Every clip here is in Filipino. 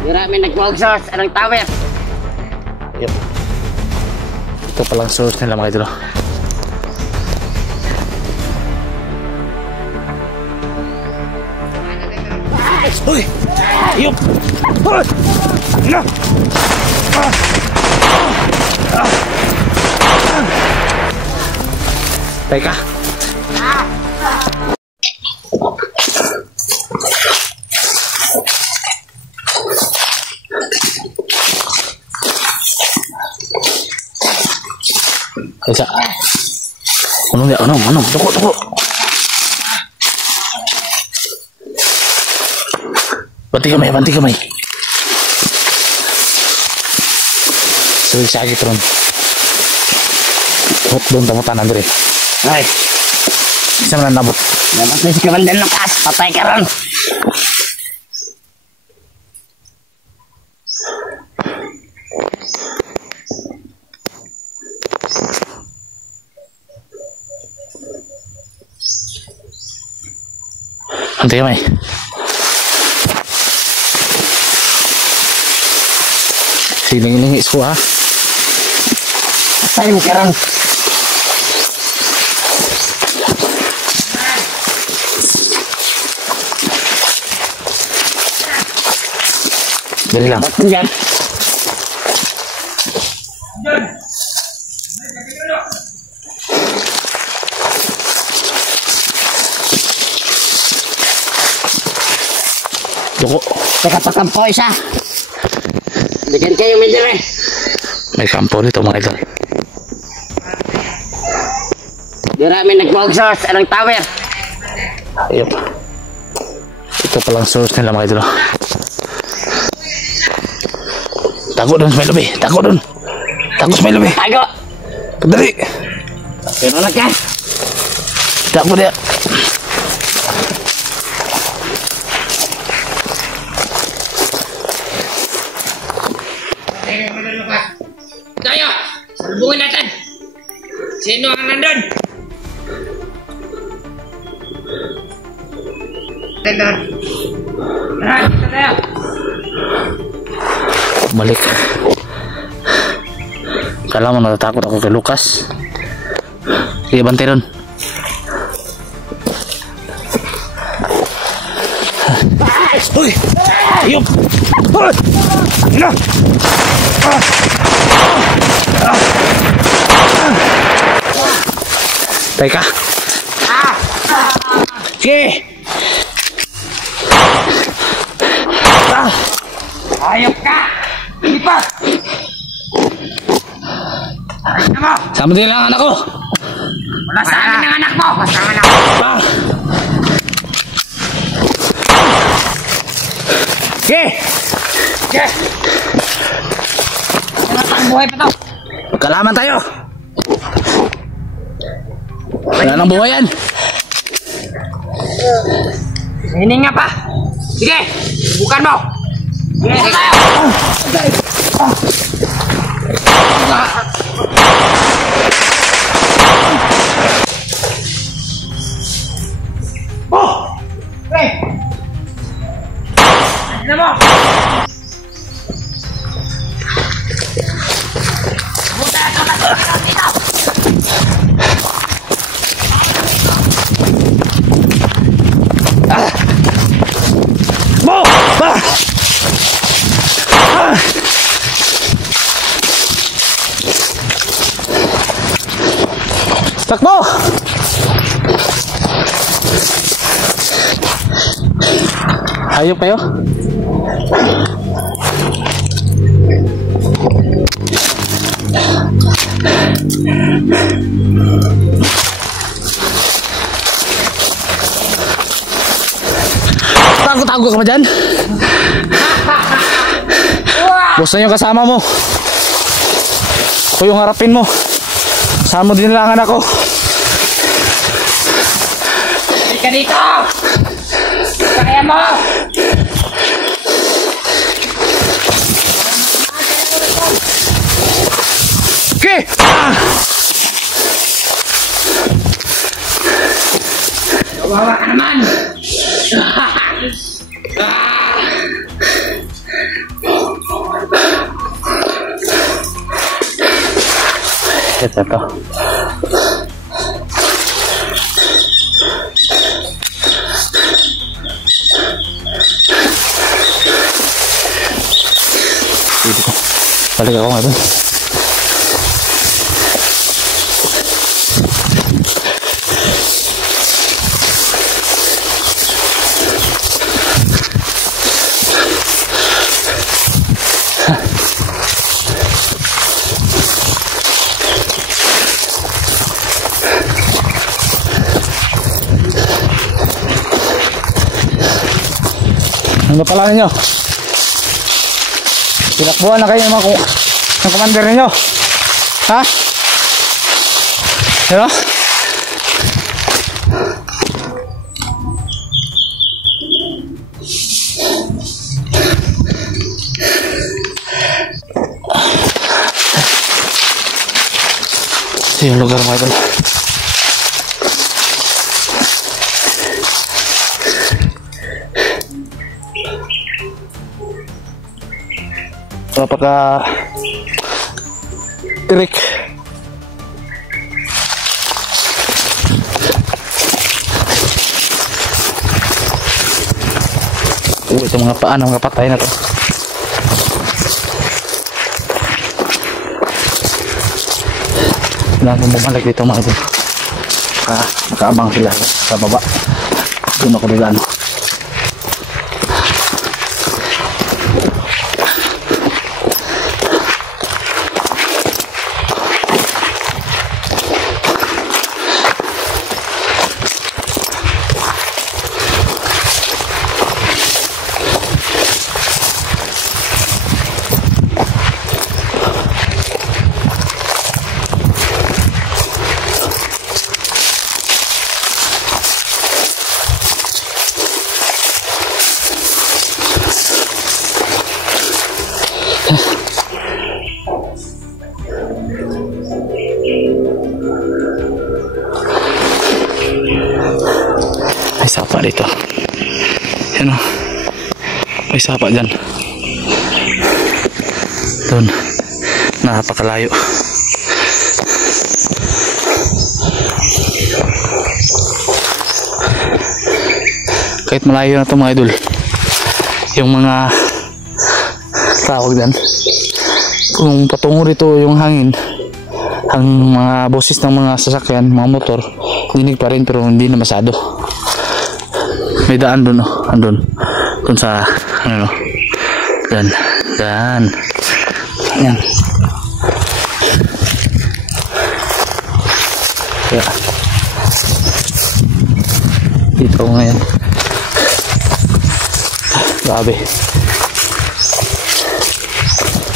Dira may nagwagsos anong tower. Yep. Ito palang source nila mga idol. Uy! Yup! Uy! No! Teka. Teka. Ano? Tuko. Banti kamay. Suwi sakit ron. Hot doon tamutan Andre. Ay, Isa man nabot. dapat na si Kamandan Lucas, patay ka ron. Banti kamay. Siling-lingis ko ha. Patay mo ka ron. Dali lang. Ba't yan? Tuko. Teka pakampo isa. Bigyan kayo medyo eh. May kampo dito mga idol. Dira may nagwagsos anong tower. Ayun. Ito palang source nila mga idol. Tago doon sa may labi. Tago sa may labi. Tago. Dali. Pero na ka. Tago dia. Tayo, salubungin natin. Sino ang nandun? Tayo. Balik. Kala mo natatakot ako kay Lucas. Sige, bantay ron. Uy! Yup! Uy! Ina! Teka. Sige! Ayok ka! Lipat! Sama din lang anak ko. Wala sa amin ng anak mo! Kasama na! Sige! Yes! Ang buhay pa to! Magkalaman tayo. Wala nang buhay yan. Hininga pa! Sige! Bukan mo! Sige tayo! Oh! Hey! Ano mo? Buta ito ka dito! Mo! Ba! Takbo! Hayop kayo? Tago-tago ka ba dyan? Gusto nyo kasama mo. Ako yung harapin mo. Kasama mo din lang anak ko. Hindi ka dito! Kaya mo! Okay! Kawawa ka naman! Ito to. Dito ko. Balik ako nga doon. Ano pala ninyo? Tinakbuhan na kayo ng commander ninyo. Ha? Diba? Ito yung lugar mga idol. Napaka tirik. Ito mga paan, mga patay na to. Wala akong bumalik dito mga ito. Nakaabang sila sa baba. Doon ako nila ano. May sapa dito. Yan o. May sapa dyan. Doon. Napakalayo. Kahit malayo na ito mga idol, yung mga tawag dyan, kung patungo dito yung hangin, ang mga boses ng mga sasakyan, mga motor, dinig pa rin pero hindi na masyado. May daan doon, oh. Andun. Doon sa ano, dyan. Yan. Kaya dito ako ngayon. Grabe.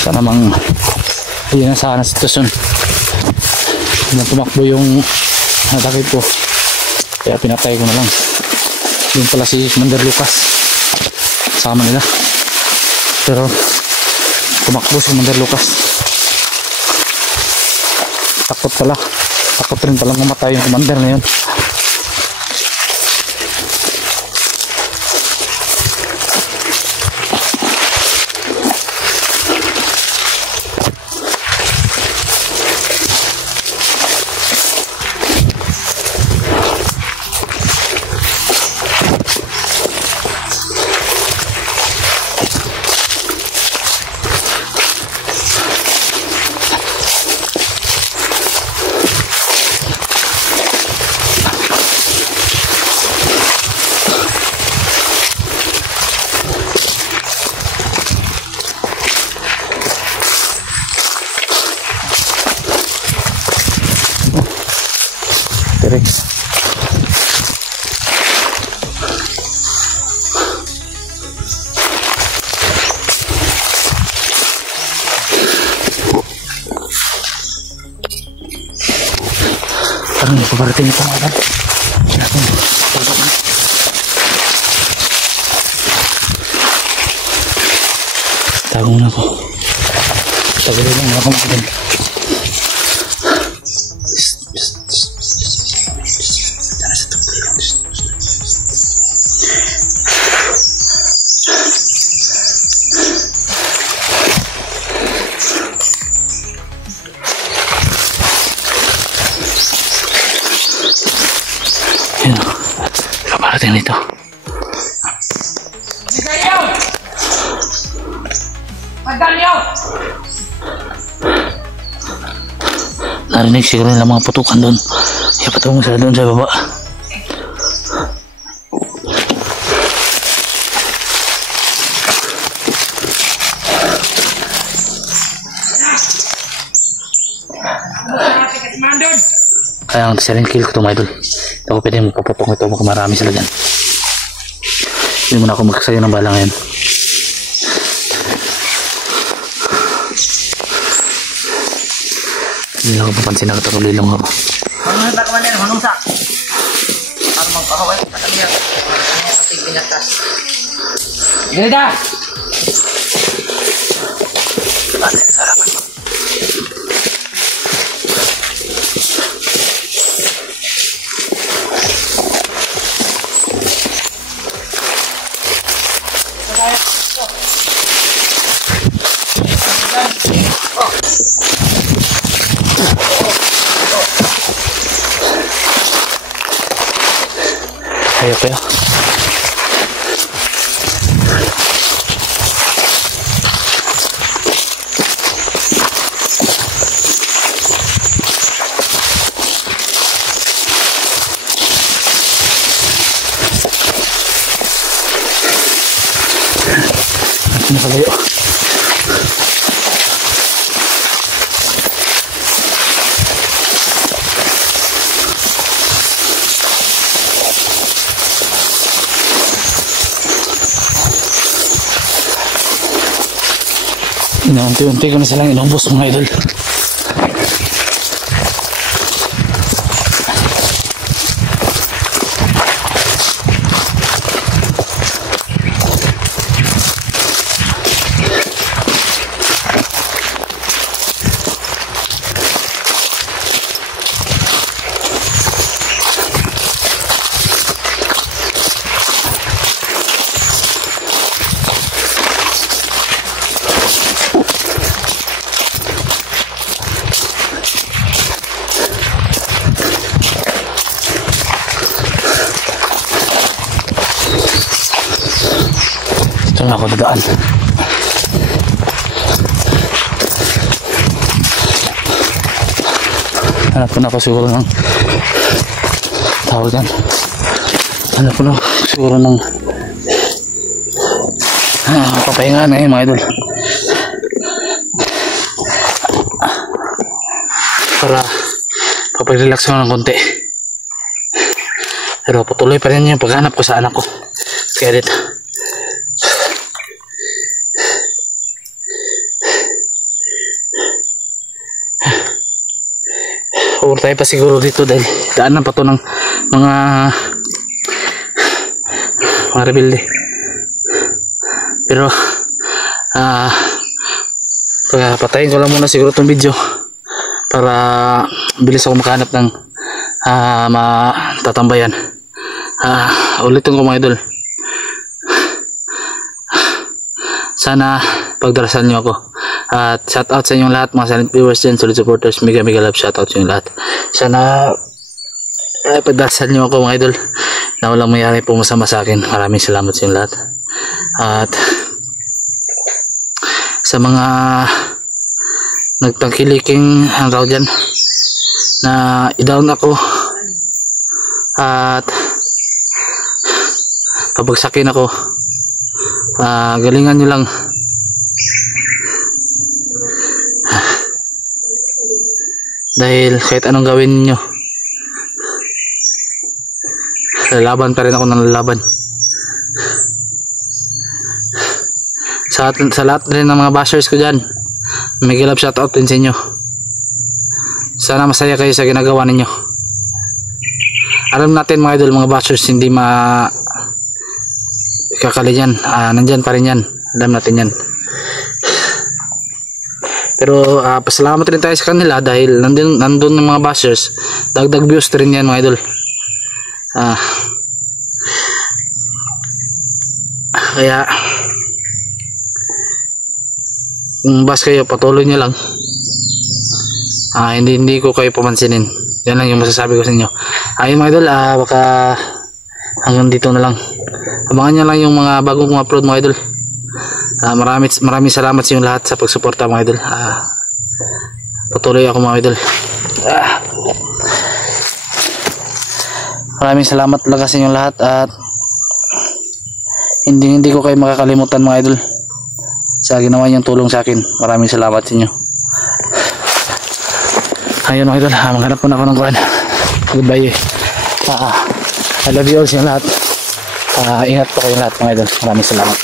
Sana mang hindi na sana sitwasyon. Hindi tumakbo yung natakip ko. Kaya pinatay ko na lang. Yung pala si Commander Lucas. Sama nila. Pero tumakbo si Commander Lucas. Takot pala. Takot rin palang mamatay yung commander na yun. Parang ipaparating ito mga idol. Tago na po. Tago na lang mga idol. Pagdating dito. Narinig siguro nila mga putukan doon. Kaya patungo sila doon sa baba. Kaya ang silent kill ko ito mga idol. Hindi ako pwede magpaputok ito. Baka marami sila dyan. Hindi muna ako magsasayo ng bala ngayon. Hindi lang ako papansin na katarulilong ako. Manong sa kaman yan, manong sa. Para magpakaway sa kanya. Kanya sa tiglingatas. Ganita! Ayo kayo. Nakalayo. Unti-unti ko na silang inubos mga idol. Ito na ako dadaan. Hanap ko na ako siguro ng tawag yan. Hanap ko na siguro ng papahinga na mga idol. Para papag-relax ko ng konti. Pero patuloy pa rin yung paghanap ko sa anak ko. Kaya dito. Over tayo pa siguro dito dahil daanan pa to ng mga rebelde. Pero patayin ko lang muna siguro itong video para bilis ako makahanap ng matatambayan. Ulitin ko mga idol, sana pagdarasan nyo ako. At shout out sa inyong lahat mga silent viewers dyan, solid supporters, mega love shout out sa inyong lahat. Sana pagdarasan nyo ako mga idol na walang mayari po masama sa akin. Maraming salamat sa inyong lahat. At sa mga nagtangkiliking ang raw dyan na i-down ako at pabagsakin ako, galingan nyo lang. Dahil kahit anong gawin nyo, lalaban pa rin ako ng lalaban. Sa lahat rin ng mga bashers ko dyan, may love shoutout din sa inyo. Sana masaya kayo sa ginagawa ninyo. Alam natin mga idol, mga bashers hindi kakali yan. Nandyan pa rin yan, alam natin yan. Pero pasalamat rin tayo sa kanila dahil nandun ng mga bashers, dagdag views rin yan mga idol. Kaya kung bas kayo, patuloy nyo lang. Hindi ko kayo pamansinin. Yan lang yung masasabi ko sa inyo. Ayun mga idol, baka hanggang dito na lang. Abangan nyo lang yung mga bagong kong upload mga idol. Maraming salamat sa inyong lahat sa pagsuporta mga idol. Patuloy ako mga idol. Maraming salamat talaga sa inyong lahat at hindi ko kayo makakalimutan mga idol sa ginawa niyong tulong sa akin. Maraming salamat sa inyo. Ayun mga idol, maghanap po na ako ng kuhan. Goodbye. I love you all sa inyo lahat. Ingat po kayo lahat mga idol. Maraming salamat.